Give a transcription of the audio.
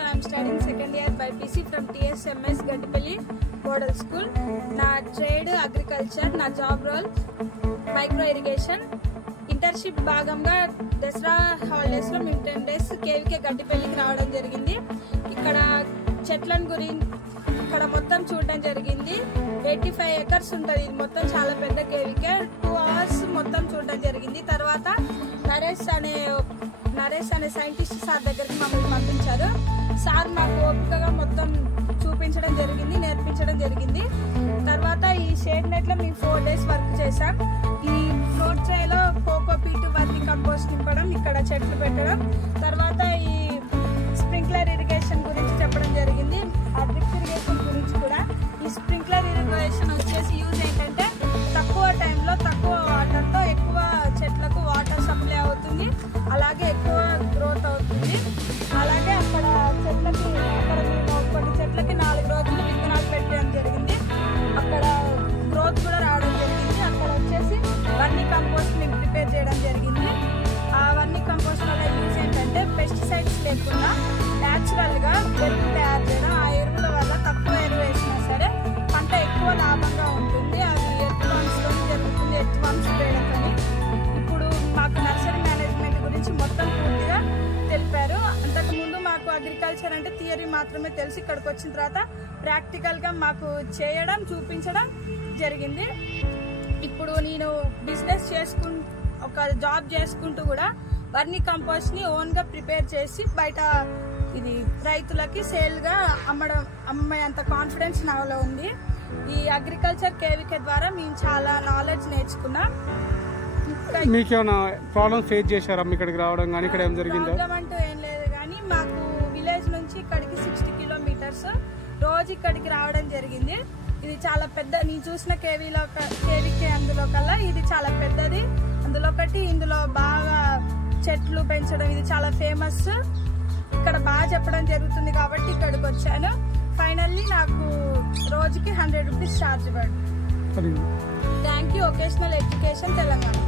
I am studying second year BPC from TSMS Gattipalli Model School. Na trade agriculture, na job role micro irrigation. Internship భాగంగా Dasara holidays లో మేము 10 days KVK గట్టిపల్లికి రావడం జరిగింది. ఇక్కడ చెట్లను గురించి ఇక్కడ మొత్తం చూడడం జరిగింది. 85 acres ఉంటుంది. ఇది మొత్తం చాలా పెద్ద KVK. 2 hours మొత్తం చూడడం జరిగింది. తర్వాత నరేష్ అనే సైంటిస్ట్ సార్ దగ్గరికి మమ్మల్ని పంపించారు. సార్ నాకు ఓపికగా మొత్తం చూపించడం జరిగింది, నేర్పించడం జరిగింది. తర్వాత ఈ షేడ్ నెట్ లో మేము 4 days వర్క్ చేసాం. ఈ ఫ్లోట్ ట్రేలో కోకోపీట్ వర్మి కంపోస్ట్ నింపడం, ఇక్కడ చెట్లు పెట్టడం, తర్వాత ఈ స్ప్రింక్లర్ ఇరిగేషన్ గురించి చెప్పడం జరిగింది. ఆ డ్రిప్ ఇరిగేషన్ గురించి కూడా. ఈ స్ప్రింక్లర్ ఇరిగేషన్ వచ్చేసి యూజ్ ఏంటంటే తక్కువ టైంలో తక్కువ వాటర్తో ఎక్కువ చెట్లకు వాటర్ సప్లై అవుతుంది, అలాగే ఎక్కువ గ్రోత్ అవుతుంది. అలాగే అక్కడ మేము కొన్ని చెట్లకి 4 రోజులు విత్తనాలు పెట్టడం జరిగింది. అక్కడ గ్రోత్ కూడా రావడం జరిగింది. అక్కడ వచ్చేసి వర్మి కంపోస్ట్ మేము ప్రిపేర్ చేయడం జరిగింది. ఆ వర్మి కంపోస్ట్ వల్ల యూజ్ ఏంటంటే పెస్టిసైడ్స్ లేకుండా న్యాచురల్గా ఎరువు తయారు చేయడం. ఆ ఎరువుల వల్ల తక్కువ ఎరువు వేసినా సరే పంట ఎక్కువ లాభంగా ఉంటుంది. అది ఎర్త్వామ్స్లో జరుగుతుంది, ఎర్త్వామ్స్ వేయడంతోని. ఇప్పుడు మాకు నర్సరీ మేనేజ్మెంట్ గురించి మొత్తం పూర్తిగా తెలిపారు. అంతకుముందు మాకు అగ్రికల్చర్ అంటే థియరీ మాత్రమే తెలిసి ఇక్కడికి వచ్చిన తర్వాత ప్రాక్టికల్గా మాకు చేయడం, చూపించడం జరిగింది. ఇప్పుడు నేను బిజినెస్ ఒక జాబ్ చేసుకుంటూ కూడా వర్మి కంపోస్ట్ని ఓన్గా ప్రిపేర్ చేసి బయట ఇది రైతులకి సేల్గా అమ్మే అంత కాన్ఫిడెన్స్ నాలో ఉంది. ఈ అగ్రికల్చర్ KVK ద్వారా మేము చాలా నాలెడ్జ్ నేర్చుకున్నాం. మీకేమైనా ప్రాబ్లమ్ ఫేస్ చేశారా ఇక్కడికి రావడం కానీ? ఇక్కడ ఏం జరిగిందో? ప్రాబ్లం అంటూ ఏం లేదు, కానీ మాకు విలేజ్ నుంచి ఇక్కడికి 60 kilometers రోజు ఇక్కడికి రావడం జరిగింది. ఇది చాలా పెద్ద, నేను చూసిన KVK అందులో కల్లా ఇది చాలా పెద్దది. ఇందులో బాగా చెట్లు పెంచడం ఇది చాలా ఫేమస్. ఇక్కడ బాగా చెప్పడం జరుగుతుంది కాబట్టి ఇక్కడికి వచ్చాను. ఫైనల్లీ నాకు రోజుకి 100 rupees ఛార్జ్ పడింది. Thank you vocational education Telangana.